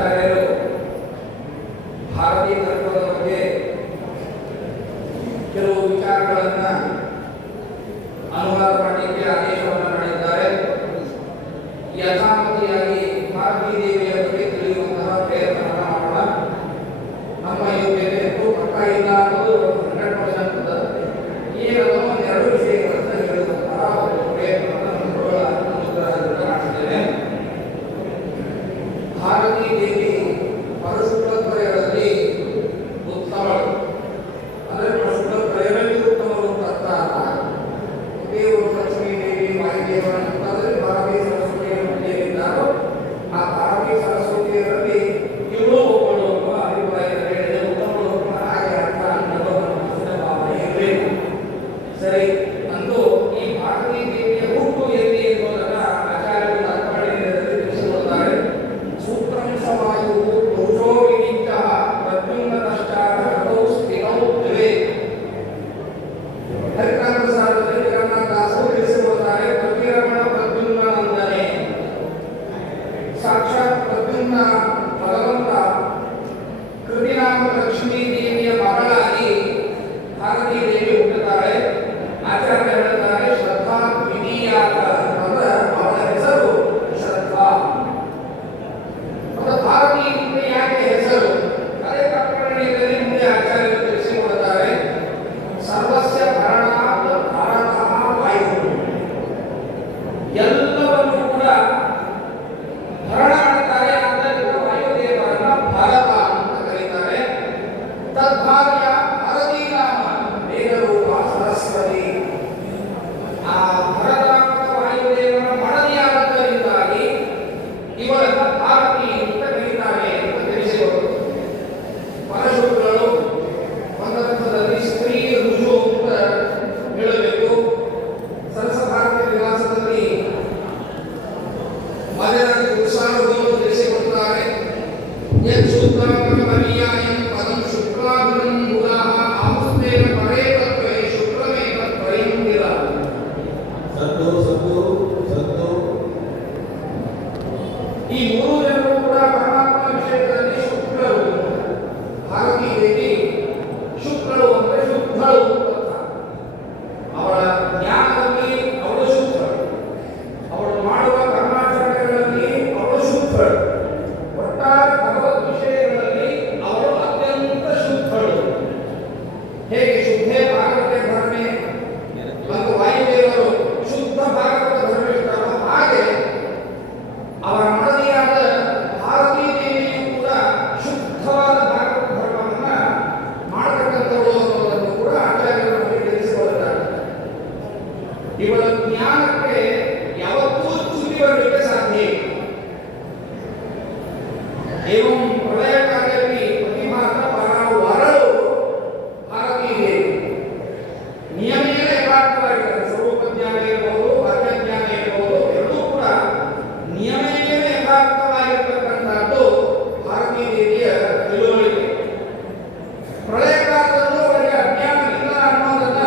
ಆಚಾರ್ಯರು ಭಾರತೀಯ ತತ್ವದ ಬಗ್ಗೆ ಕೆಲವು ವಿಚಾರಗಳನ್ನ ಅನುವಾದ ಮಾಡಲಿಕ್ಕೆ ಆದೇಶವನ್ನು ಮಾಡಿದ್ದಾರೆ. ಯಥಾಮತಿಯಾಗಿ ಭಾರತೀ ದೇವಿಯ ಬಗ್ಗೆ ತಿಳಿಯುವಂತಹ ಪ್ರಯತ್ನವನ್ನು ಮಾಡೋಣ. ನಮ್ಮ ಯೋಗ್ಯತೆ ಪಕ್ಕ ಇಲ್ಲ ಅನ್ನೋದು 100% ಏನೋ ಎರಡು ವಿಷಯಗಳನ್ನು ಹೇಳುವಂತಹ ಒಂದು ಪ್ರಯತ್ನವನ್ನು ಮಾಡ್ತಿದ್ದೇನೆ. ಭಾರತೀ ದೇವಿ ಪರಶುಕ್ಲತ್ರಯಗಳಲ್ಲಿ ಉತ್ತಮಳು, ಅಂದರೆ ಪರಶುಕ್ಲತ್ರಯರಲ್ಲಿ ಉತ್ತಮರು ಅಂತ ಅರ್ಥ. ದೇವರು ಲಕ್ಷ್ಮೀ ದೇವಿ ವಾಯುದೇವರ ಅಂತಂದರೆ ಭಾರತೀ ಸರಸ್ವತಿಯರ ಮಧ್ಯೆಯಿದ್ದಾರೋ ಆ ಭಾರತೀ ಸರಸ್ವತಿಯರಲ್ಲಿ ಇವಳು ಒಬ್ಬಳು ಒಬ್ಬ ಅಭಿಪ್ರಾಯ ಹೇಳಿದೆ. ಉತ್ತಮಳು ಒಬ್ಬ ಹಾಗೆ ಅರ್ಥ ಅನ್ನೋದು ನಮ್ಮ ಭಾವನೆ ಇರಬೇಕು. ಸರಿ, ಅಂತೂ ಈ ಭಾರತೀ ದೇವಿಯ ಹುಟ್ಟು ಎಲ್ಲಿ ಎನ್ನುವುದನ್ನ ಆಚಾರ್ಯರು ತಾತ್ಪರ್ಯದಲ್ಲಿ ತಿಳಿಸಿಕೊಳ್ಳುತ್ತಾರೆ. ಸೂತ್ರಂಶವಾಯು ಪುರುಷೋ ವಿನಿತ್ಯ ಪ್ರದ್ಯುಮ್ನಶ್ಚಾರ ಹೃದೌ ಸ್ಥಿತೌ ದ್ವೇ. ಹರಿಕಥಾಮೃತಸಾರದಲ್ಲಿ ಜಗನ್ನಾಥದಾಸರು ತಿಳಿಸಿಕೊಳ್ಳುತ್ತಾರೆ. ಪ್ರತಿರಮಣ ಪ್ರದ್ಯುಮ್ನ ನಂದನೆ, ಸಾಕ್ಷಾತ್ ಪ್ರದ್ಯುಮ್ನ ಭಗವಂತ ಕೃತಿನಾಮ ಲಕ್ಷ್ಮೀ ದೇವಿಯ ಮಗಳಾಗಿ ಭಾರತೀ ದೇವಿ ಹುಟ್ಟುತ್ತಾಳೆ. ಆಚಾರ್ಯ ಹೇಳುತ್ತಾರೆ ಶ್ರದ್ಧಾ ದ್ವಿತೀಯಾತ ಅಂದರೆ ಅವಳ ಹೆಸರು ಶ್ರದ್ಧಾ. ಮತ್ತು ಭಾರತೀ ಮುಂದೆ ಯಾಕೆ ಹೆಸರು? ಅದೇ ಪ್ರಕರಣದಲ್ಲಿ ಮುಂದೆ ಆಚಾರ್ಯರು ತಿಳಿಸಿಕೊಡುತ್ತಾರೆ. ಸರ್ವಸ್ಯ ಭರಣಾತ್ ಭಾರತಃ ವಾಯು, ಎಲ್ಲವನ್ನು ಕೂಡ ಭರಣ ಮಾಡುತ್ತಾರೆ. ಆದ್ದರಿಂದ ವಾಯುದೇವರನ್ನ ಭಾರತ ಅಂತ ಕರೀತಾರೆ. ತದ್ಭಾಗ್ಯ ಭಾರತೀ ನಾಮ ವೇದರೂಪ ಸರಸ್ವತಿ. ಆ ಭರತಾಂಬ ವಾಯುದೇವರ ಮಡದಿಯಾದದ್ದರಿಂದಾಗಿ ಇವರನ್ನ ಭಾರತಿ ಅಂತ ಕರೀತಾರೆ ಅಂತ ತಿಳಿಸಿಕೊಡುತ್ತದೆ. ಪರಶುಕ್ಲರು ಒಂದರ್ಥದಲ್ಲಿ ಸ್ತ್ರೀ ರುಜು ಅಂತ ಹೇಳಬೇಕು. ಸರಸಭಾರತಿ ವಿಲಾಸದಲ್ಲಿ ಮದರಾಜ ಗುರುಸಾರ್ವಭೌಮರು ತಿಳಿಸಿಕೊಡುತ್ತಾರೆ. ಯತ್ಸೂತ್ರಾಮರ್ಯಾಯಂ ಪದಂ ಶುಕ್ಲಾಭಿರಂ ಮೂಲಾಃ ಆಮುಸ್ತೇನ ಪರೇ ತತ್ವೇ ಶುಕ್ಲಮೇತತ್ ಪರಿಮುದಿರ. ಈ ಮೂರು ಜನರು ಕೂಡ ಪರಮಾತ್ಮ ವಿಷಯದಲ್ಲಿ ಶುಕ್ಲರು. ಭಾರತೀ ದೇವಿ ಶುಕ್ಲಳು ಅಂದರೆ ಶುದ್ಧಳು ಅಂತ. ಅವಳ ಜ್ಞಾನದಲ್ಲಿ ಅವಳು ಶುದ್ಧಳು, ಅವಳು ಮಾಡುವ ಕರ್ಮಾಚರಣೆಗಳಲ್ಲಿ ಅವಳು ಶುದ್ಧಳು, ಒಟ್ಟಾರೆ ಭಗವದ್ ವಿಷಯಗಳಲ್ಲಿ ಅವಳು ಅತ್ಯಂತ ಶುದ್ಧಳು. ಹೇಗೆ ಶುದ್ಧೇ ಭಾಗವತೆ ಧರ್ಮೆ ಮತ್ತು ವಾಯುದೇವರು ಶುದ್ಧ ಭಾಗವತ ಧರ್ಮಿಷ್ಠರು, ಹಾಗೆ ಅವರ ಮಡದಿಯಾದ ಭಾರತೀ ದೇವಿಯು ಕೂಡ ಶುದ್ಧವಾದ ಭಾಗವತ ಧರ್ಮವನ್ನ ಮಾಡತಕ್ಕಂಥವಳು ಅನ್ನೋದನ್ನು ಕೂಡ ಆಚಾರ್ಯರು ನಮಗೆ ತಿಳಿಸಿಕೊಳ್ಳುತ್ತಾರೆ. ಇವಳ ಜ್ಞಾನಕ್ಕೆ ಯಾವತ್ತೂ ಚ್ಯುತಿ ಬರಲಿಕ್ಕೆ ಸಾಧ್ಯ ಇಲ್ಲ. ಏವಂ ಪ್ರಳಯ ಕಾಲದಲ್ಲಿ ಪ್ರತಿಭಾತ ವರಳು ಭಾರತೀ ದೇವಿ ನಿಯಮೇನ ಯಥಾರ್ಥವಾಗಿದ್ದಾರೆ. ಸ್ವರೂಪ ಜ್ಞಾನ ಇರಬಹುದು, ವಾಕ್ಯಜ್ಞಾನ ಇರಬಹುದು, ಎರಡೂ ಕೂಡ ನಿಯಮೇನ ಯಥಾರ್ಥವಾಗಿರ್ತಕ್ಕಂಥದ್ದು ಭಾರತೀ ದೇವಿಯ ತಿಳುವಳಿಕೆ. ಪ್ರಳಯ ಕಾಲದಲ್ಲೂ ಅವರಿಗೆ ಅಜ್ಞಾನ ಇಲ್ಲ ಅನ್ನೋದನ್ನ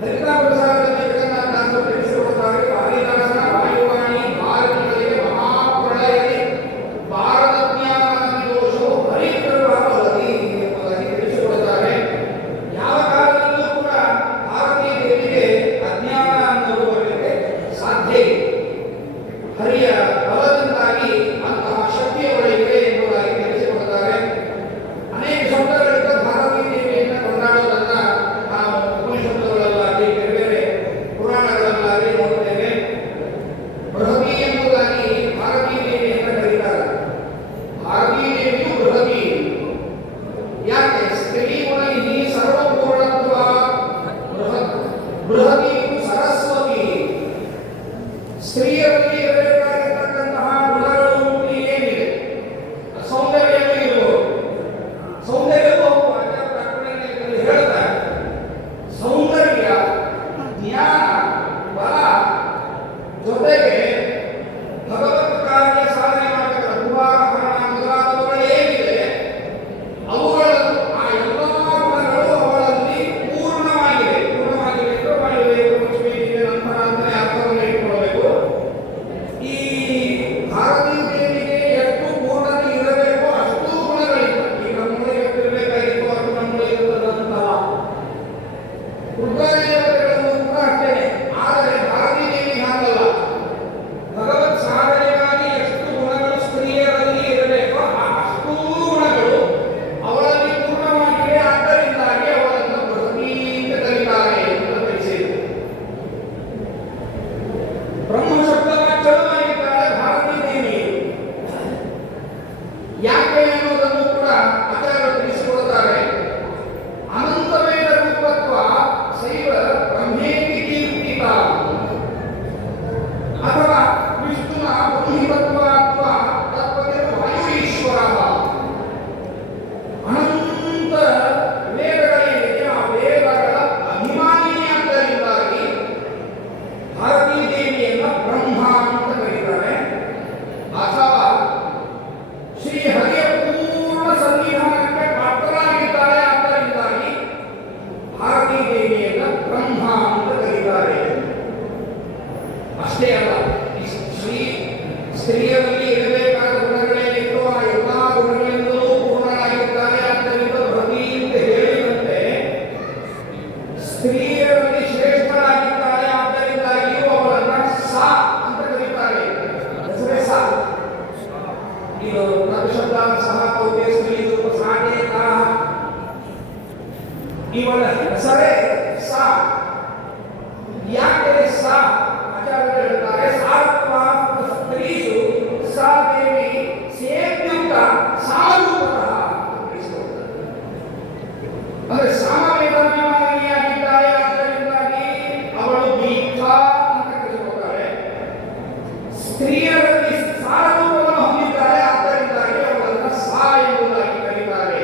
ಹರಿಕಥಾಮೃತಸಾರದಲ್ಲಿ ಜಗನ್ನಾಥದಾಸರು ತಿಳಿಸಿಕೊಡುತ್ತಾರೆ. ಕಾಳಿದಾಸನ ವಾಯುವಾಣಿ ಭಾರತೀಗಳಿಗೆ ಮಹಾಪ್ರಳಯದಿ ಭಾರತ ಜ್ಞಾನಾದಿ ದೋಷವು ಹರಿಕೃಪಾವಲತಿ ಎಂಬುದಾಗಿ ತಿಳಿಸಿಕೊಡುತ್ತಾರೆ. ಯಾವ ಕಾಲದಲ್ಲೂ ಕೂಡ ಭಾರತೀ ದೇವಿಗೆ ಅಜ್ಞಾನ ಅನ್ನೋದು ಬರಲಿಕ್ಕೆ ಸಾಧ್ಯ ಇಲ್ಲ. ಹರಿಯ ಬಲದಿಂದಾಗಿ ಅಂತಹ ಶಕ್ತಿಯ ಒಳಗಿದೆ ಎಂಬುದಾಗಿ ತಿಳಿಸಿಕೊಡುತ್ತಾರೆ. ಅನೇಕ ಶಬ್ದಗಳಿಂದ ಭಾರತೀ ದೇವಿಯನ್ನು ಕೊಂಡಾಡುವುದನ್ನ ನಾವು ಉಪನಿಷತ್ತುಗಳಲ್ಲಾಗಲಿ ಬೇರೆ ಬೇರೆ ಪುರಾಣಗಳಲ್ಲಾಗಲಿ ನೋಡುತ್ತೇವೆ. ಬೃಹತಿ ಎಂಬುದಾಗಿ ಭಾರತೀ ದೇವಿಯನ್ನು ಕರೀತಾರೆ. ಭಾರತೀ ದೇವಿಯು ಬೃಹತಿ. ಯಾಕೆ? ಸ್ತ್ರೀ ಗುಣಿ ಸರ್ವಪೂರ್ಣತ್ವ ಬೃಹತ್. ಬೃಹತಿಯು ಸರಸ್ವತಿ. ಸ್ತ್ರೀಯರಲ್ಲಿ ಇರಬೇಕಾಗಿರ್ತಕ್ಕಂತಹ ಗುಣಗಳು ಏನಿದೆ? ಸೌಂದರ್ಯವೂ ಇರಬಹುದು. ಸೌಂದರ್ಯವೂ ಪ್ರಕರಣದಲ್ಲಿ ಹೇಳ್ತಾರೆ. ಸೌಂದರ್ಯ, ಜ್ಞಾನ, ಬಲ ಜೊತೆಗೆ ಭಗವತ್ ಕಾರ್ಯ ಸಾಧನೆ ಮಾಡತಕ್ಕ ಕುಮಾರಹರಣ ಮೊದಲಾದವುಗಳು ಏನಿದೆ ಅವುಗಳನ್ನು ಆ ಎಲ್ಲ ಗುಣಗಳು ಅವಳಲ್ಲಿ ಪೂರ್ಣವಾಗಿದೆ. ಪೂರ್ಣವಾಗಿದೆ ಎಂದು ಮಾಡಬೇಕು. ಲಕ್ಷ್ಮೀ ದೇವಿಯ ನಂತರ ಅಂತಲೇ ಅರ್ಥವನ್ನು ಇಟ್ಟುಕೊಳ್ಳಬೇಕು. ಈ ಭಾರತೀ ದೇವಿಗೆ ಎಷ್ಟು ಪೂರ್ಣ ಸ್ತ್ರೀಯರಲ್ಲಿ ಸಾರೂಪವನ್ನು ಹೊಂದಿದ್ದಾರೆ, ಆದ್ದರಿಂದಾಗಿ ಅವರನ್ನು ಸಾ ಎಂಬುದಾಗಿ ಕರೀತಾರೆ.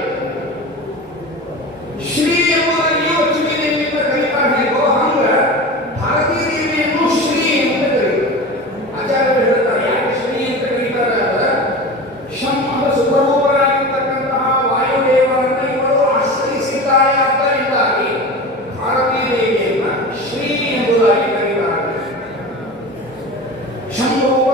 ಶ್ರೀ ಎಂಬುದನ್ನು ಲಕ್ಷ್ಮೀ ದೇವಿಯಿಂದ ಕರೀತಾರೆ. ಹೇಗೋ ಹಂಗ ಭಾರತೀ ದೇವಿಯನ್ನು ಶ್ರೀ ಅಂತ ಕರೀತಾರೆ. ಆಚಾರ್ಯರು ಹೇಳ್ತಾರೆ ಯಾಕೆ ಶ್ರೀ ಅಂತ ಕರೀತಾರೆ ಅಂದ್ರೆ ಶಂಭ ಸುಪ್ರಭುವರಾಗಿರ್ತಕ್ಕಂತಹ ವಾಯುದೇವರನ್ನು ಇವರು ಆಶ್ರಯಿಸಿದ್ದಾರೆ, ಆದ್ದರಿಂದಾಗಿ ಭಾರತೀ ದೇವಿಯನ್ನ ಶ್ರೀ ಎಂಬುದಾಗಿ ಕರೀತಾರೆ. ಶಂಭುವ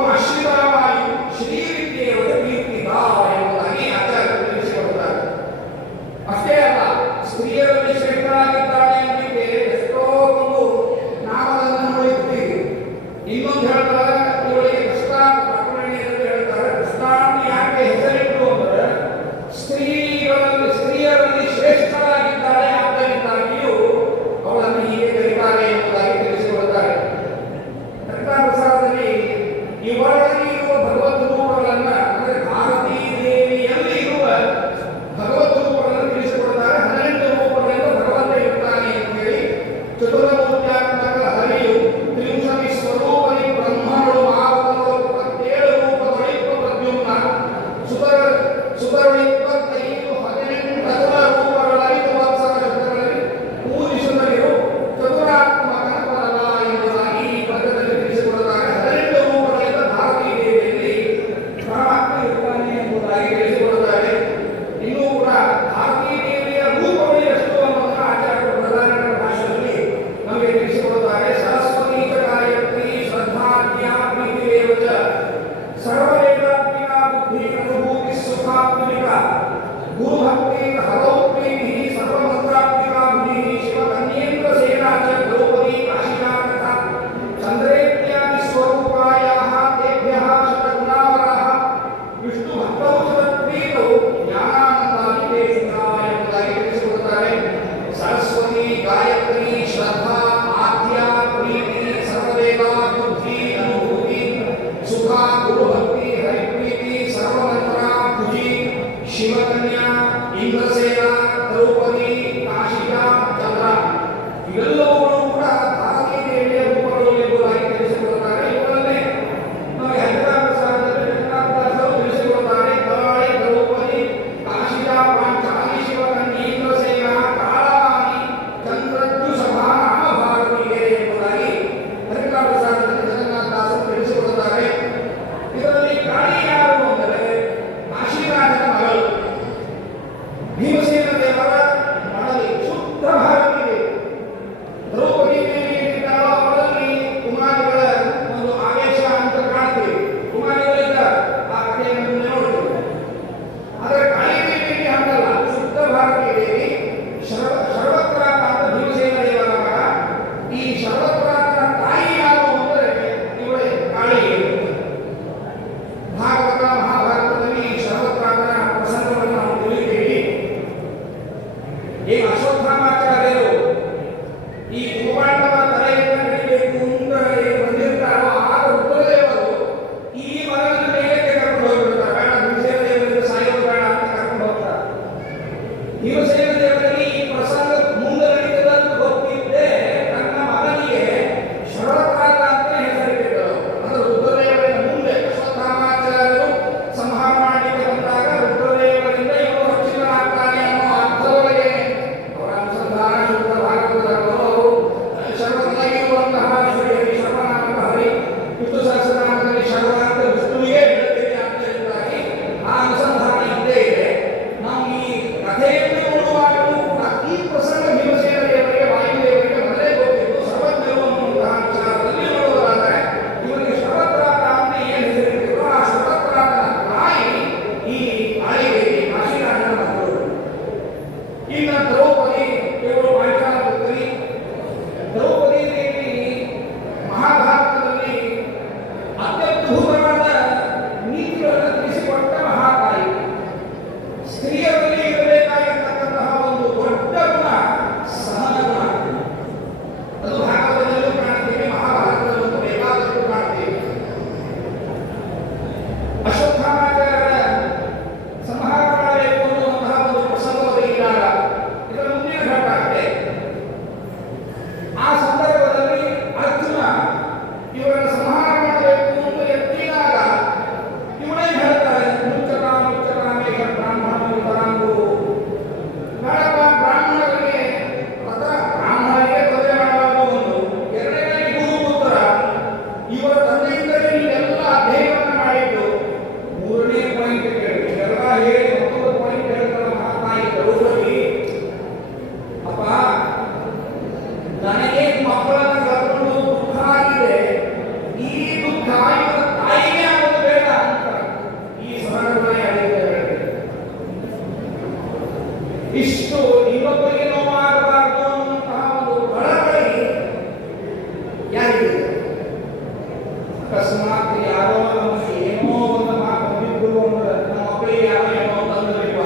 ಅಕಸ್ಮಾತ್ ಯಾರೋ ನಮಗೆ ಏನೋ ಒಂದು ಮಾತು ಬಂದಿದ್ದು ಅಂದ್ರೆ ನಮ್ಮ ಮಕ್ಕಳಿಗೆ ಯಾರೋ ಏನೋ ತಂದ್ರಿಪ್ಪ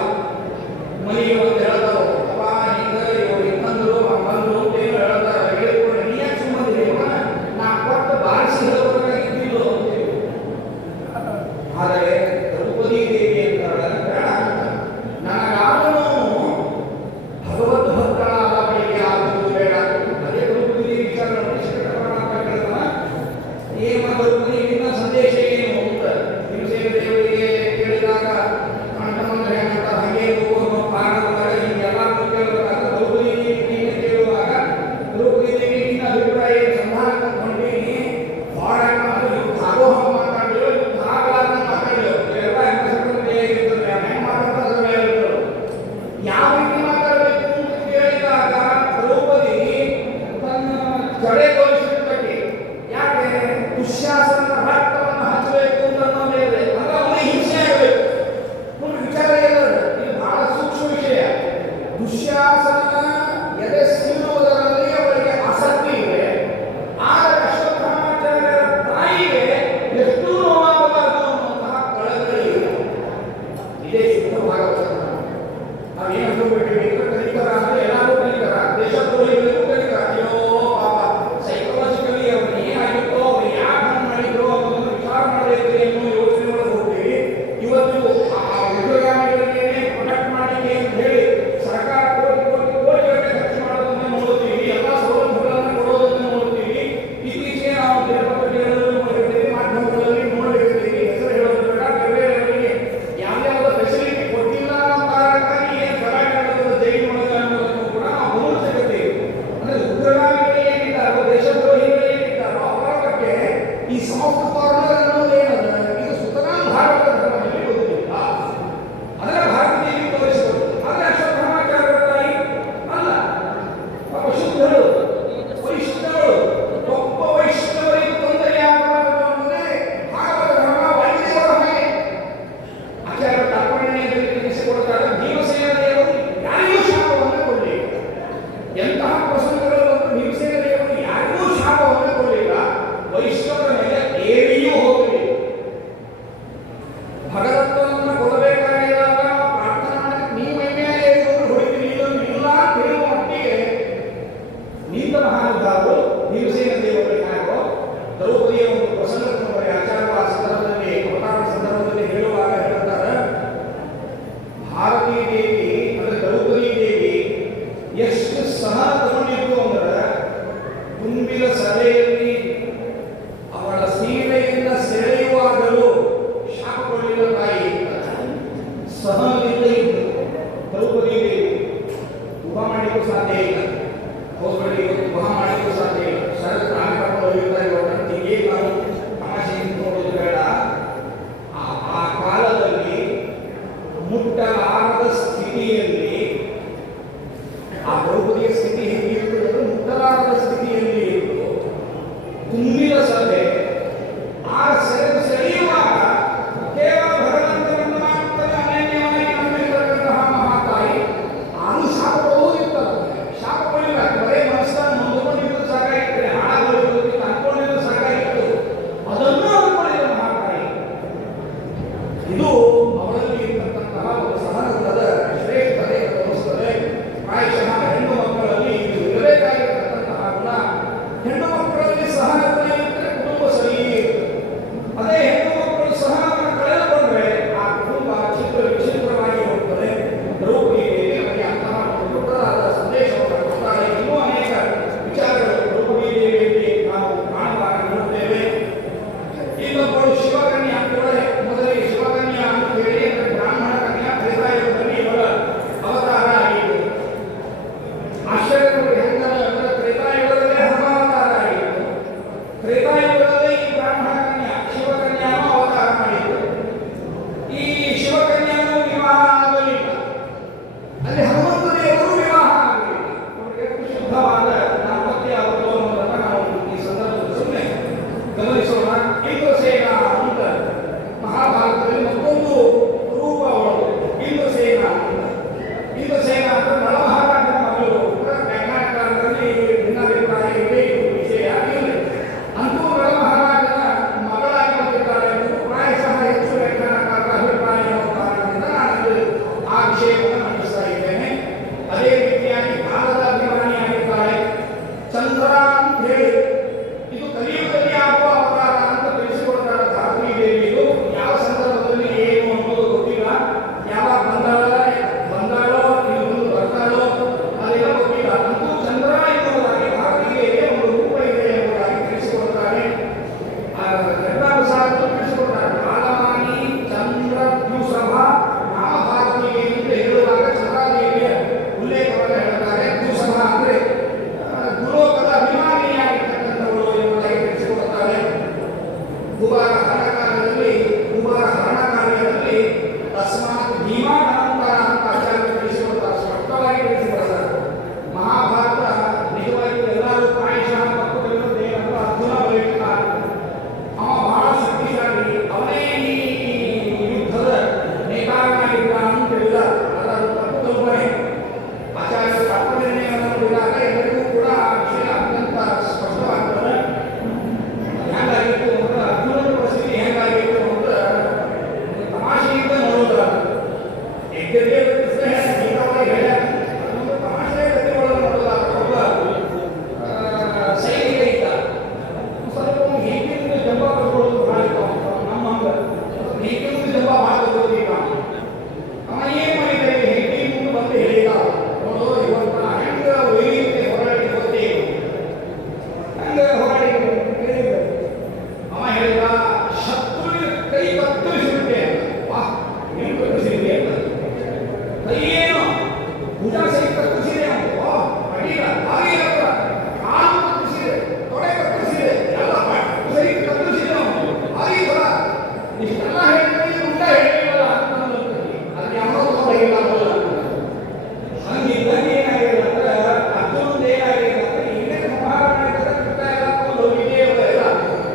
ಮನೆಗೆ ಒಂದು ಹೇಳ್ತಾರೋ ಅಪ್ಪ ಹಿಂಗ ಇವ್ರು ಇನ್ನಂದ್ರು ಬಂದ್ರು ಅಂತ ಏನು ಹೇಳ್ತಾರ ಹೇಳಿಕೊಂಡು ನೀ ಯಾಕೆ ಸುಮ್ಮನಿದ್ದೀವ ನಾ ಕೊಟ್ಟು ಬಾರಿಸಿ ಹೇಳಬೇಕಾಗಿದ್ದಿಲ್ಲ ಅಂತೇಳಿ. ಆದರೆ ದ್ರೌಪದಿ ದೇವಿ ಅಂತಾಳೆ ಬೇಡ ನನಗಾದನು ಭಗವದ್ ಭಕ್ತಳಾದ ಬಳಿಗೆ ಆಗುವುದು ಬೇಡ. ಅದೇ ದ್ರೌಪದಿ ದೇವಿ ವಿಚಾರಗಳನ್ನು ಏಮ ದ್ರೌಪದಿ ನಿನ್ನ ಸಂದೇಶ ಏನು ಅಂತ ಭೀಮಸೇನ ದೇವರಿಗೆ ಕೇಳಿದಾಗ ಕಂಠಮಂದ್ರೆ ಅಂತ ಹಾಗೆ ಹೋಗುವ ಕಾರಣದಾಗ ಹೀಗೆಲ್ಲ ಕೇಳಬೇಕಾಗ ದ್ರೌಪದಿ ದೇವಿಗೆ ಕೇಳುವಾಗ ದ್ರೌಪದಿ ದೇವಿ ನಿನ್ನ ಅಭಿಪ್ರಾಯ ಸಂಧಾನ ಕೊಂಡೀನಿ ಹೋರಾಟ ಆಗೋಹ ಮಾತಾಡಿರೋ ಆಗಲಾದ ಮಾತಾಡಿರೋ ಎಲ್ಲ ಹೆಂಗಸರ್ತದೆ ಹೆಂಗೆ ಮಾತಾಡ್ತಾ ಹೇಳಿದ್ರು ಯಾವ ರೀತಿ ಮಾತಾಡಬೇಕು ಅಂತ ಕೇಳಿದಾಗ ದ್ರೌಪದಿ ತನ್ನ ಜಡೆ ತೋರಿಸಿದ್ದಕ್ಕೆ ಯಾಕೆ ದುಶ್ಯಾಸನ ರಕ್ತವನ್ನು ಹಚ್ಚಬೇಕು ಅಂತ ಅನ್ನೋ ಮೇಲೆ ಅಂದ್ರೆ ಅವನಿಗೆ ಹಿಂಸೆ ಆಗಬೇಕು. ನೋಡಿ ವಿಚಾರ ಏನಂದ್ರೆ ಇದು ಬಹಳ ಸೂಕ್ಷ್ಮ ವಿಷಯ. ದುಶ್ಯಾಸನ ಎದೆ ಸೀಳುವುದರಲ್ಲಿ ಅವರಿಗೆ ಆಸಕ್ತಿ ಇದೆ. ಆದರೆ ಅಶ್ವತ್ಥಾಮಾಚಾರ್ಯರ ತಾಯಿಗೆ ಎಷ್ಟು ನೋವಾಗಬಾರದು ಅನ್ನುವಂತಹ ಕಳಕಳಿ ಇದೆ. ಇದೇ ಶುದ್ಧ ಭಾಗವತ. ನಾವೇನು ಅನ್ಕೋಬೇಕಿದ್ರೆ ಕಲಿತಾರ ಅಂದ್ರೆ ಎಲ್ಲರೂ ಕಲಿತಾರ, ದೇಶದ್ರೋಹಿಗಳಿಗೂ ಕಲಿತಾರ. ಅಯ್ಯೋ ಪಾಪ ಸೈಕಾಲಜಿಕಲಿ ಅವ್ರು ಏನಾಗಿತ್ತೋ ಅವ್ರು ಯಾಕೆ ಹಂಗೆ ಮಾಡಿದ್ರು ಅನ್ನೋದನ್ನು ವಿಚಾರ ಮಾಡಬೇಕು ಅನ್ನೋ ಯೋಚನೆ ಒಳಗೆ ಹೋಗ್ತೀವಿ. ಇವತ್ತು ಉಗ್ರಗಾಮಿಗಳಿಗೆ ಪ್ರೊಟೆಕ್ಟ್ ಮಾಡಲಿಕ್ಕೆ ಅಂತ ಹೇಳಿ ಸರ್ಕಾರ ಕೋಟಿ ಕೋಟಿ ಕೋಟಿಗಟ್ಟಲೆ ಖರ್ಚು ಮಾಡೋದನ್ನು ನೋಡ್ತೀವಿ, ಎಲ್ಲ ಸೌಲಭ್ಯಗಳನ್ನು ಕೊಡೋದನ್ನು ನೋಡ್ತೀವಿ. ಇತ್ತೀಚೆಗೆ ನಾವು ದಿನಪತ್ರಿಕೆಗಳಲ್ಲಿ ನೋಡಿರ್ತೀವಿ, ಮಾಧ್ಯಮಗಳಲ್ಲಿ ನೋಡಿರ್ತೀವಿ. ಹೆಸರು ಹೇಳೋದು ಬೇಡ, ಬೇರೆಯವರಿಗೆ ಯಾವ್ಯಾವ ಫೆಸಿಲಿಟಿ ಕೊಟ್ಟಿಲ್ಲ ಅನ್ನೋ ಕಾರಣಕ್ಕಾಗಿ ಏನು ಗಲಾಟೆ ನಡೆದ ಜೈಲು ಒಳಗೆ ಅನ್ನೋದನ್ನು ಕೂಡ ನಾವು ಗಮನಿಸಿರ್ತೀವಿ. ಅಂದ್ರೆ ಉಗ್ರಗಾಮಿಗಳು ಏನಿದ್ದಾರೋ, ದೇಶದ್ರೋಹಿಗಳು ಏನಿದ್ದಾರೋ ಅವರ ಬಗ್ಗೆ ಈ ಸಾಫ್ಟ್ ಕಾರ್ನರ್ ಅನ್ನೋದು ಏನದ ಇದು ಸುತರಾಂ ಭಾರತ ಧರ್ಮದಲ್ಲಿ ಬದುಕಿಲ್ಲ. ಅದರ ಭಾರತೀಯ ತೋರಿಸಬಹುದು. ಆದರೆ ಅಶ್ವತ್ಥಾಮಾಚಾರ್ಯರ ತಾಯಿ ಅಲ್ಲ, ಪಾಪ ಶುದ್ಧಳು, ವೈಷ್ಣವಳು. ಒಬ್ಬ ವೈಷ್ಣವರಿಗೆ ತೊಂದರೆಯಾಗಬಾರದು ಅನ್ನೋದೇ ಭಾಗವತ ಧರ್ಮ ವಾಯುದೇವರ ಹಾಗೆ. ಆಚಾರ್ಯ ತಾತ್ಪರ್ಯದಲ್ಲಿ ತಿಳಿಸಿಕೊಡ್ತಾರೆ, ಭೀಮಸೇನ ದೇವರು ಯಾರಿಗೂ ಶಾಪವನ್ನು ಕೊಡಲಿಲ್ಲ. ಎಂತಹ ಪ್ರಸಂಗಗಳು ಬಂದು ಭೀಮಸೇನ ದೇವರು ಯಾರಿಗೂ ಶಾಪವನ್ನು ಕೊಡಲಿಲ್ಲ, ವೈಷ್ಣವರ ಮೇಲೆ ಏರಿಯೂ ಹೋಗಲಿಲ್ಲ. ಭಗವಂತನನ್ನು ಕೊಡಬೇಕಾಗಿದ್ದಾಗ ಪ್ರಾರ್ಥನೆ ಮಾಡಿ ನೀ ಮೈ ಮೇಲೆ ಏರಿಕೊಂಡು ಹೊಡಿತೀನಿ ಇದನ್ನು ಇಲ್ಲ ತಿಳಿಯುವ ಮಟ್ಟಿಗೆ ನೀತ ಮಹಾನುಭಾವರು ಭೀಮಸೇನ ದೇವರಿಗೆ ಹಾಕೋ ದ್ರೌಪದಿಯ ಒಂದು ಪ್ರಸಂಗವನ್ನು ಆಚಾರ್ಯ ಆ ಸಂದರ್ಭದಲ್ಲಿ ಅವತಾರ ಸಂದರ್ಭದಲ್ಲಿ ಹೇಳುವಾಗ ಹೇಳ್ತಾರೆ, ಭಾರತೀ ದೇವಿ ಅಂದ್ರೆ ದ್ರೌಪದಿ ದೇವಿ ಎಷ್ಟು ಸಹನ ತಗೊಂಡಿತ್ತು ಅಂದ್ರೆ ತುಂಬಿದ ಸಭೆಯಲ್ಲಿ ಅವಳ ಸೀಮೆಯಿಂದ ಸೆಳೆಯುವಾಗಲೂ ಶಾಪ ಕೊಡಲಿಲ್ಲ ತಾಯಿ. ಸಹನದಿಂದ ಇದ್ದು ದ್ರೌಪದಿ ದೇವಿ ಉಪ ಮಾಡಲಿಕ್ಕೂ ಸಾಧ್ಯ ಇಲ್ಲ, ಹೋಗಬೇಡಿ ಉಪ ಮಾಡಲಿಕ್ಕೂ ಸಾಧ್ಯ ಇಲ್ಲ. ಶರತ್ ಪ್ರಾಣಿ ಕರ್ಕೊಂಡು ಹೋಗಿರ್ತಾರೆ. ಹೀಗೆ ನಾವು ತಮಾಷೆ ನೋಡೋದು ಬೇಡ. ಆ ಕಾಲದಲ್ಲಿ ಮುಟ್ಟಲಾರದ ಸ್ಥಿತಿಯಲ್ಲಿ ಆ ದ್ರೌಪದಿಯ ಸ್ಥಿತಿ ಹೇಗಿತ್ತು ಅಂದರೆ ಮುಟ್ಟಲಾರದ ಸ್ಥಿತಿಯಲ್ಲಿ ಇತ್ತು, ತುಂಬಿದ ಸಭೆ. ಆ ಸೆಳೆಯುವಾಗ ಕೇವಲ ಭಗವಂತನನ್ನು ಮಾತ್ರ ಅನನ್ಯವಾಗಿ ನಂಬಿರತಕ್ಕಂತಹ ಮಹಾತಾಯಿ ಅದು ಶಾಪ ಕೊಡುವುದಿತ್ತು. ಶಾಪ ಕೊಡಲಿಲ್ಲ, ಬರೇ ಮನಸ್ಸನ್ನು ನೊಂದುಕೊಂಡಿದ್ದು ಸಾಕಾಗಿತ್ತು, ಹಾಳಾಗೋದು ಅನ್ಕೊಂಡಿದ್ದು ಸಾಕಾಗಿತ್ತು, ಅದನ್ನು ಅನ್ಕೊಂಡಿದ್ದ ಮಹಾತಾಯಿ. ಇದು ಅವರಲ್ಲಿ ಇರತಕ್ಕಂತಹ ಒಂದು ಸಹನದ ಶ್ರೇಷ್ಠತೆ ತೋರಿಸುತ್ತದೆ. ಪ್ರಾಯಶಃ ಹೆಣ್ಣು ಮಕ್ಕಳಲ್ಲಿ ಇದು ಇರಬೇಕಾಗಿರತಕ್ಕಂತಹ ಗುಣ. ಹೆಣ್ಣು ಮಕ್ಕಳಲ್ಲಿ ಸಹನತೆ ಇದ್ದರೆ ಕುಟುಂಬ ಸರಿ ಇರ್ತದೆ. ಅದೇ ಹೆಣ್ಣು ಮಕ್ಕಳು ಸಹನವನ್ನು ಕಳೆದುಕೊಂಡ್ರೆ ಆ ಕುಟುಂಬ ವಿಚಿತ್ರವಾಗಿ ಹೋಗ್ತದೆ. ದ್ರೌಪದಿ ದೇವಿ ಅವರಿಗೆ ಅಂತಹ ಒಂದು ದೊಡ್ಡದಾದ ಸಂದೇಶವನ್ನು ಕೊಡ್ತಾರೆ. ಇನ್ನೂ ಅನೇಕ ವಿಚಾರಗಳು ದ್ರೌಪದಿ ದೇವಿಯಲ್ಲಿ ನಾವು ಕಾಣುವಾಗ ನೋಡುತ್ತೇವೆ. ಇನ್ನೊಬ್ಬಳು ಶಿವಕನ್ಯಾ ಕೂಡ ಮೊದಲಿಗೆ ಶಿವಕನ್ಯಾ ಅಂತ ಹೇಳಿ ಅಂದರೆ ಬ್ರಾಹ್ಮಣ ಕನ್ಯಾ ತ್ರೇತಾಯುಗದಲ್ಲಿ ಇವಳ ಅವತಾರ ಆಗಿತ್ತು. ಆಶ್ಚರ್ಯಗಳು ಹೆಂಗಲ್ಲ ಅಂದರೆ ತ್ರೇತಾಯುಗದಲ್ಲೇ ಹನುಮಾವತಾರ ಆಗಿತ್ತು, ತ್ರೇತಾಯುಗದಲ್ಲೇ ಈ ಬ್ರಾಹ್ಮಣ ಕನ್ಯಾ ಶಿವಕನ್ಯಾನು ಅವತಾರ ಮಾಡಿತ್ತು. ಈ ಶಿವಕನ್ಯಾನು ವಿವಾಹ ಆಗಲಿಲ್ಲ, ಅಲ್ಲಿ ಹನುಮಂತ ದೇವರು ವಿವಾಹ ಆಗಲಿಲ್ಲ. ಅವರಿಗೆ ಶುದ್ಧವಾದ ದಾಂಪತ್ಯ ಆಗುವುದು ಅನ್ನೋದನ್ನು ನಾವು ಈ ಸಂದರ್ಭದಲ್ಲಿ ಸುಮ್ಮನೆ ಗಮನಿಸೋಣ. ಇಂದ್ರಸೇನ ಅಂತ ಮಹಾಭಾರತದಲ್ಲಿ ಮತ್ತೊಂದು ರೂಪ ಅವಳು ಇಂದ್ರಸೇನ. ಇಂದ್ರಸೇನ ಅಂತ ನಳಮಹಾರಾಜನ ಮಗಳು. ವ್ಯಾಖ್ಯಾನಕಾರರಲ್ಲಿ ಭಿನ್ನಾಭಿಪ್ರಾಯ ಇದೆ, ಇದು ವಿಷಯ ಇಲ್ಲ. ಅಂತೂ ನಳಮಹಾರಾಜ ಚಂದ್ರಪ್ರಸಾದ್ ತಿಳಿಸಿಕೊಡ್ತಾರೆ. ಕಾಲಮಾನಿ ಚಂದ್ರದ್ಯುಸಭ ಮಹಾಭಾರತಿಗೆ ಅಂತ ಹೇಳುವಾಗ ಚಂದ್ರಾದೇವಿಯ ಉಲ್ಲೇಖವನ್ನು ಹೇಳ್ತಾರೆ. ದ್ಯುಸಭ ಅಂದರೆ ಗುಲೋಕದ ಅಭಿಮಾನಿಯಾಗಿರ್ತಕ್ಕಂಥವಳು ಎಂಬುದಾಗಿ ತಿಳಿಸಿಕೊಡುತ್ತಾರೆ. ಕುಮಾರ ಹರಣಕಾರ್ಯದಲ್ಲಿ ತಸ್ಮಾತ್ ಭೀಮಾನಂತರ ಅಂತ ಆಚಾರ್ಯರು ತಿಳಿಸಿಕೊಡ್ತಾರೆ, ಸ್ಪಷ್ಟವಾಗಿ ತಿಳಿಸಿಕೊಡ್ತಾರೆ. ಮಹಾಭಾರತ ನಿಜವಾಗಿ ಎಲ್ಲರೂ ಪ್ರಾಯಶಃ ತಪ್ಪುಗಳಿರುತ್ತೇನಂತ ಅರ್ಜುನ ಬರೆಯುತ್ತಾರೆ. ಅವ ಬಹಳ ಶಕ್ತಿಶಾಲಿ, ಅವನೇ ಈ ಯುದ್ಧದ ನೇತಾರನಾಗಿದ್ದ ಅಂತ ಹೇಳಿದ್ದಾರೆ. ಅದರ ತಪ್ಪು ಕಲ್ಪನೆ. ಆಚಾರ್ಯರು ತಪ್ಪು ನಿರ್ಣಯವನ್ನು ನೋಡಿದಾಗ ಎಲ್ಲರಿಗೂ ಕೂಡ ಆ ವಿಷಯ ಅತ್ಯಂತ ಸ್ಪಷ್ಟವಾಗ್ತದೆ. ಹೇಗಾಗಿತ್ತು ಅಂದ್ರೆ ಅರ್ಜುನನ ಪರಿಸ್ಥಿತಿ ಹೇಗಾಗಿತ್ತು ಅಂದ್ರೆ ತಮಾಷೆಯಿಂದ ನೋಡೋದ್ರ ತಮಾಷೆ ಕಥೆಗಳನ್ನು ನೋಡೋದಾದ ಒಬ್ಬ ಸೈನಿಕ ಇದ್ದ. ಸ್ವಲ್ಪ ಹೀಗಿಂದ ಜಂಬ ತಗೊಳ್ಳೋದು ಭಾಳ ನಮ್ಮ ಹೀಗಿಂದ ಜಂಬ ಭಾಳ ತಗೋತೀವಿ ನಾವು. ಅವ ಏನು ಮಾಡಿದರೆ ಹೆಂಡತಿ ಮುಂದೆ ಬಂದು ಹೇಳಿದ, ನೋಡು ಇವತ್ತು ನಾ ಹೆಂಗ ಒಯ್ಯಲಿಕ್ಕೆ ಹೊರಡಿ ಹೋಗ್ತೇವೆ, ಹಂಗೆ ಹೊರಡಿ ಹೇಳಿದ. ಅವ ಹೇಳಿದ, ಶತ್ರುವಿನ ಕೈ ಕತ್ತರಿಸಿಬಿಟ್ಟೆ ಅಂತ. ವಾ, ಏನು ಕತ್ತರಿಸಿದೆ ಅಂತ. ಕೈ ಏನು ಭುಜ ಸಹಿತ ಕತ್ತರಿಸಿದೆ ಅಂತ. ಅಡಿಗ ಹಾಗೆ ಅಲ್ಲ, ಕಾಲು ಕತ್ತರಿಸಿದೆ, ತೊಡೆ ಕತ್ತರಿಸಿದೆ, ಎಲ್ಲ ಸಹಿತ ಕತ್ತರಿಸಿದೆ ಅವನು. ಹಾಗೆ ಬರ ಇಷ್ಟೆಲ್ಲ ಹೇಳ್ತೀವಿ, ಉಂಟ ಹೇಳಿಲ್ಲ ಅಂತ ಅದು ಯಾವಾಗ ಹೊರಗಿಲ್ಲ ಬರಲ್ಲ. ಹಂಗಿದ್ದಾಗ ಏನಾಗಿದೆ ಅಂದ್ರೆ ಅರ್ಜುನಂದು ಏನಾಗಿದೆ ಅಂದ್ರೆ ಇಲ್ಲೇ ಸಂಹಾರ ಮಾಡಿದ್ರೆ ಕೃತ ಎಲ್ಲ ತಗೊಂಡು ಹೋಗಿದ್ದೇವೆ ಎಲ್ಲ.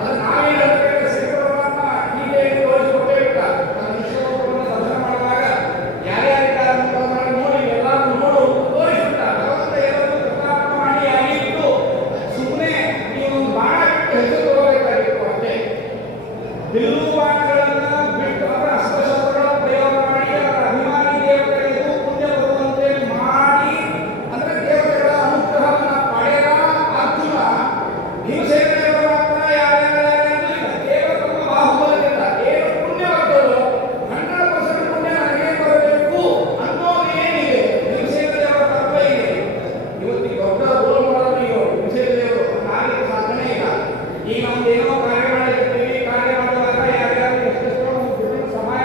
ಅದು ನಾವೇನು ಹೇಳ್ಬೇಕು, ಶ್ರೀಪರಮಾತ್ಮ ಹೀಗೆ ತೋರಿಸಿಕೊಟ್ಟೇ ಬಿಟ್ಟ. ನಮ್ಮ ವಿಶ್ವರೂಪವನ್ನು ದರ್ಶನ ಮಾಡುವಾಗ ಯಾರ್ಯಾರಿದ್ದಾರೆ ಅಂತ ನೋಡಿ ಎಲ್ಲರೂ ನೋಡು ತೋರಿಸಿಬಿಟ್ಟ. ಭಗವಂತ ಎಲ್ಲರೂ ಕೃತಾರ್ಥ ಮಾಡಿ ಆಗಿತ್ತು. ಸುಮ್ಮನೆ ನೀವೊಂದು ಬಾಣ ಬಿಟ್ಟು ಹೆಸರು ತಗೋಬೇಕಾಗಿತ್ತು ಅಷ್ಟೇ. ಬಿಲ್ಲು ಬಾಣಗಳನ್ನು ಬಿಟ್ಟು ಅವರ ಅಸ್ತ್ರಶಸ್ತ್ರಗಳ ಪ್ರಯೋಗ ಮಾಡಿ ಅವರ ಅಭಿಮಾನಿ ದೇವತೆಗಳಿಗೂ ಪುಣ್ಯ ಬರುವಂತೆ ಮಾಡಿ, ಅಂದ್ರೆ ದೇವತೆಗಳ ಅನುಗ್ರಹವನ್ನು ಪಡೆದ ಅರ್ಜುನ ಭೀಮಸೇನ ದೇವರ ಮಾತ್ರ ಯಾರ್ಯಾರು ದೇವ ತಮ್ಮ ಬಾಹುಬಲದಿಂದ ಏನು ಪುಣ್ಯ ಬರ್ತದೋ 100% ಪುಣ್ಯ ನನಗೆ ಬರಬೇಕು ಅನ್ನೋದು ಏನಿದೆ ಭೀಮಸೇನ ದೇವರ ತತ್ವ ಇದೆ. ಇವತ್ತಿಗೆ ದೊಡ್ಡ ರೋಲ್ ಮಾಡೋದು ನೀವು ಭೀಮಸೇನ ದೇವರು ಕಾರ್ಯ ಸಾಧನೆ ಇಲ್ಲ. ಈಗ ನಮ್ದೇನೋ ಕಾರ್ಯ ಮಾಡಿರ್ತೀವಿ, ಕಾರ್ಯ ಮಾಡುವಾಗ ಯಾರ್ಯಾರು ಎಷ್ಟೆಷ್ಟೋ ಸಹಾಯ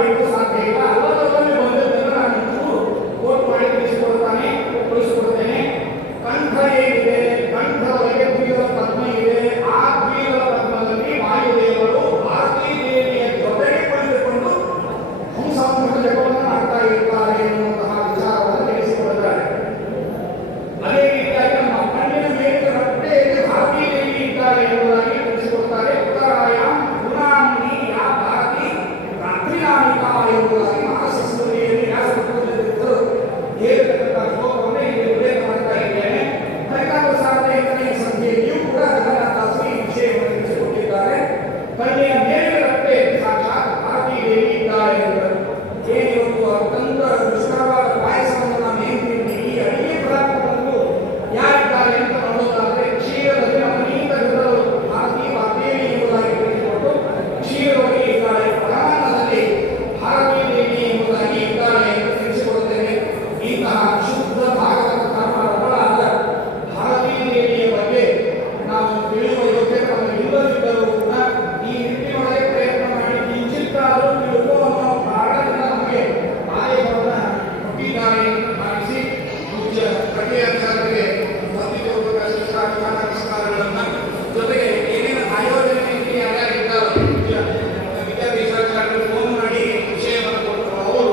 ಮಾಡಲಿಕ್ಕೂ ಸಾಧ್ಯ ಇಲ್ಲ. ಅಲ್ಲದಲ್ಲೇ ಬಂದದ್ದನ್ನು ನಾನು ಕೋಟ್ ಮಾಡಿ ತಿಳಿಸಿಕೊಡುತ್ತೇನೆ. ಕಂಠ ಏನಿದೆ, ಕಂಠದೊಳಗೆ ದ್ವಿದಳ ಪದ್ಮ ಇದೆ. ಆ ದ್ವಿದಳ ಪದ್ಮದಲ್ಲಿ ವಾಯುದೇವರು ಭಾರತೀ ದೇವಿಯ ಜೊತೆಗೆ ಕುಳಿತುಕೊಂಡು ಹಂಸವಂತ ಜಪವನ್ನು ಮಾಡ್ತಾ ಇರ್ತಾರೆ ಎನ್ನುವಂತಹ ವಿಚಾರವನ್ನು ತಿಳಿಸಿಕೊಡುತ್ತಾರೆ. ಅದೇ ರೀತಿಯಾಗಿ ನಮ್ಮ ಕಣ್ಣಿನ ಮೇಲಿನ ರಟ್ಟೆಯಲ್ಲಿ ಭಾರತೀ ದೇವಿ ಇದ್ದಾರೆ ಎಂಬುದಾಗಿ ತಿಳಿಸಿಕೊಡುತ್ತಾರೆ. ಉತ್ತರಾಯಣ ಗುಣಾಂಗಿ ಯಾ ಭಾರತಿ ರಾತ್ರಿನಾಮಿಕಾ ಎಂಬುದಾಗಿ ಮಹಾಸಂಸ್ಕೃತಿಯಲ್ಲಿ ವ್ಯಾಸಪುತ್ರರು ಹೇಳಿರತಕ್ಕಂತಹ ಶ್ಲೋಕವನ್ನೇ ಇಲ್ಲಿ ಉಲ್ಲೇಖ ಮಾಡ್ತಾ ಇದ್ದೇನೆ. ಹರಿಕಾಂಬ ಸಂಧಿಯಲ್ಲಿಯೂ ಕೂಡ ಜಗನ್ನಾಥದಾಸರು ಈ ವಿಷಯವನ್ನು ತಿಳಿಸಿಕೊಟ್ಟಿದ್ದಾರೆ. ಕಣ್ಣಿನ ಮೇಲಿನ ರಟ್ಟೆ ಸಾಕ್ಷಾತ್ ಭಾರತೀ ದೇವಿ ಇದ್ದಾರೆ ಎಂದರು. ಏನಿವತ್ತು ಅತ್ಯಂತ ರುಚಿಕರವಾದ ಪಾಯಸವನ್ನು ನಾವು ಏನು ತಿಂತೀವಿ, ಈ ಅಡಿಗೆ ಪದಾರ್ಥಗಳನ್ನು ಯಾರಿದ್ದಾರೆ ಅಂತ ನೋಡೋದಾದ್ರೆ ಕ್ಷೀರದಲ್ಲಿ ನವನೀತ ಗೃಹಗಳು ಭಾರತೀ ವಾಗ್ದೇವಿ ಎಂಬುದಾಗಿ ತಿಳಿಸಿಕೊಂಡು ಕ್ಷೀರದಲ್ಲಿ ಇದ್ದಾರೆ. ಪರಮಾನ್ನದಲ್ಲಿ ಭಾರತೀ ದೇವಿ ಎಂಬುದಾಗಿ ಇದ್ದಾರೆ ಎಂದು ತಿಳಿಸಿಕೊಡುತ್ತೇನೆ. ಇಂತಹ ಶುದ್ಧ ಭಾಗವತ ಕರ್ಮಗಳಾದ ಭಾರತೀ ದೇವಿಯ ಬಗ್ಗೆ ನಾವು ತಿಳಿಯುವ ಯೋಗ್ಯತೆ ನಮಗಿಲ್ಲದಿದ್ದರೂ ಕೂಡ ಈ ನಿಟ್ಟಿನೊಳಗೆ ಪ್ರಯತ್ನ ಮಾಡಿ ಕಿಂಚಿತ್ತಾದರೂ ತಿಳ್ಕೊಳ್ಳುವ ಕಾರಣದಿಂದ ನಮಗೆ ಆಲಯವನ್ನು ಕೊಟ್ಟಿದ್ದಾರೆ ಎಂದು ಭಾವಿಸಿ ಪೂಜ್ಯ ಕಟಿಯಾಚಾರ್ಯರಿಗೆ ಭಕ್ತಿಪೂರ್ವಕ ನಮಸ್ಕಾರಗಳನ್ನು ಜೊತೆಗೆ ಏನೇನು ಆಯೋಜನೆ ಯಾರ್ಯಾರಿದ್ದಾರೋ ಪೂಜ್ಯ ವಿದ್ಯಾಧೀಶಾಚಾರ್ಯರು ಫೋನ್ ಮಾಡಿ ವಿಷಯವನ್ನು ಕೊಟ್ಟರು. ಅವರು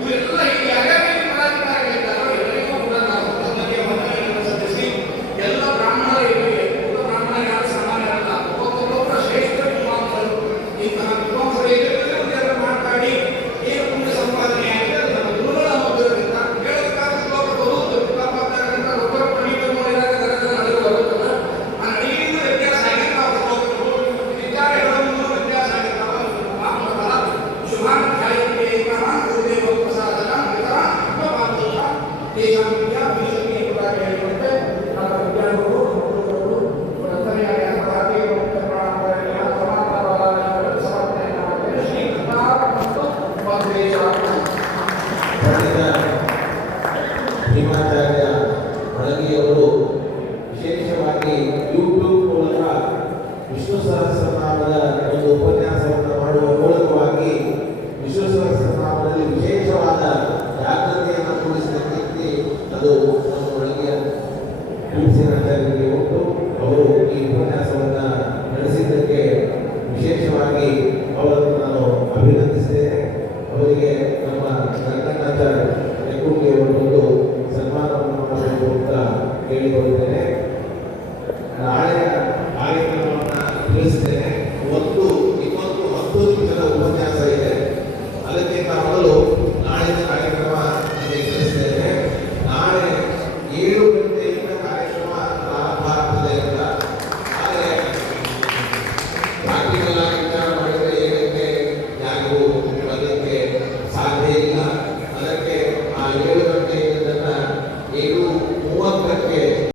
ಇವರೆಲ್ಲ ಯಾರ್ಯಾರು ಪದಾಧಿಕಾರಿಗಳಿದ್ದಾರೋ ಎಲ್ಲರಿಗೂ ಕೂಡ ನಾವು ತಮಗೆ ವಂದನೆಗಳನ್ನು ಸಲ್ಲಿಸಿ ಎಲ್ಲ ಬ್ರಾಹ್ಮಣರಿಗೆ ಬ್ರಾಹ್ಮಣ ಯಾರು ಸಾಮಾನ್ಯರಲ್ಲ, ಒಬ್ಬೊಬ್ಬರ ಶ್ರೇಷ್ಠ ವಿದ್ವಾಂಸರು. ಇಂತಹ ವಿದ್ವಾಂಸರು ಎಲ್ಲರೂ ಮಾತಾಡಿ ಏನು ಪುಣ್ಯ ಸಂಪಾದನೆ ಆಗಿದೆ ಅದು ನಮ್ಮ ಗುರುಗಳ ಮಧ್ಯದಿಂದ ಹೇಳಬೇಕಾದ ಶ್ಲೋಕ ಬರುವುದು ಒಬ್ಬರ ಪ್ರಣೀತ ನೋಡಿದಾಗ ದರದರ ನಡೆದು ಬರುತ್ತದೆ. ಆ ನಡೆಯಿಂದ ವ್ಯತ್ಯಾಸ ಆಗಿರ್ತಾವ ಶ್ಲೋಕಗಳು, ವಿಚಾರಗಳನ್ನು ವ್ಯತ್ಯಾಸ ಆಗಿರ್ತಾವ. ಮಾತ್ರವಲ್ಲ ಶುಭಾಧ್ಯಾಯಕ್ಕೆ ಗುರುದೇವ ಪ್ರಸಾದನ ವಿತರಾತ್ಮಪಾತ್ರ ದೇಶಾಂ ವಿದ್ಯಾ ಭವಿಷ್ಯತಿ ಎಂಬುದಾಗಿ ಹೇಳಿದಂತೆ ನಮ್ಮ ವಿದ್ಯಾರ್ಥಿಗಳು ಗುರುಗಳು ರಚನೆಯಾದ ಭಾರತೀಯ ಮುಖ್ಯ ಪ್ರಾಣಾಂತರಗಳ ಸಮಾಧಾನವಾದ ಸಮರ್ಪಣೆಯನ್ನು ಮಾಡುತ್ತೇನೆ. ಶ್ರೀ ಕೃಷ್ಣಾರ್ಪಣಮಸ್ತು. ಪಂಡಿತ ಭೀಮಾಚಾರ್ಯ ಅಳಗಿಯವರು ವಿಶೇಷವಾಗಿ ಯೂಟ್ಯೂಬ್ ಮೂಲಕ ವಿಷ್ಣು ಸಹಸ್ರನಾಮದ ಒಂದು ಉಪನ್ಯಾಸವನ್ನು ಮಾಡುವ ಮೂಲಕವಾಗಿ ವಿಷ್ಣು ಸಹಸ್ರನಾಮದಲ್ಲಿ ವಿಶೇಷವಾದ ಜಾಗೃತಿಯನ್ನು ಮೂಡಿಸಿದ ಕೀರ್ತಿ ಅದು ನಮ್ಮ ಒಳಗೆಯ ಭೀಮಸೇನಾಚಾರ್ಯರಿಗೆ ಉಂಟು. ಅವರು ಈ ಉಪನ್ಯಾಸವನ್ನು ನಡೆಸಿದ್ದಕ್ಕೆ ವಿಶೇಷವಾಗಿ ಅವರನ್ನು ನಾನು ಅಭಿನಂದಿಸಿದ್ದೇನೆ. ಅವರಿಗೆ ನಮ್ಮ ರಂಗನಾಥ ನೆಕ್ಕುಂಡಿ ಅವರೊಂದು ಸನ್ಮಾನವನ್ನು ಮಾಡಬೇಕು ಅಂತ ಕೇಳಿಕೊಳ್ಳುತ್ತೇನೆ.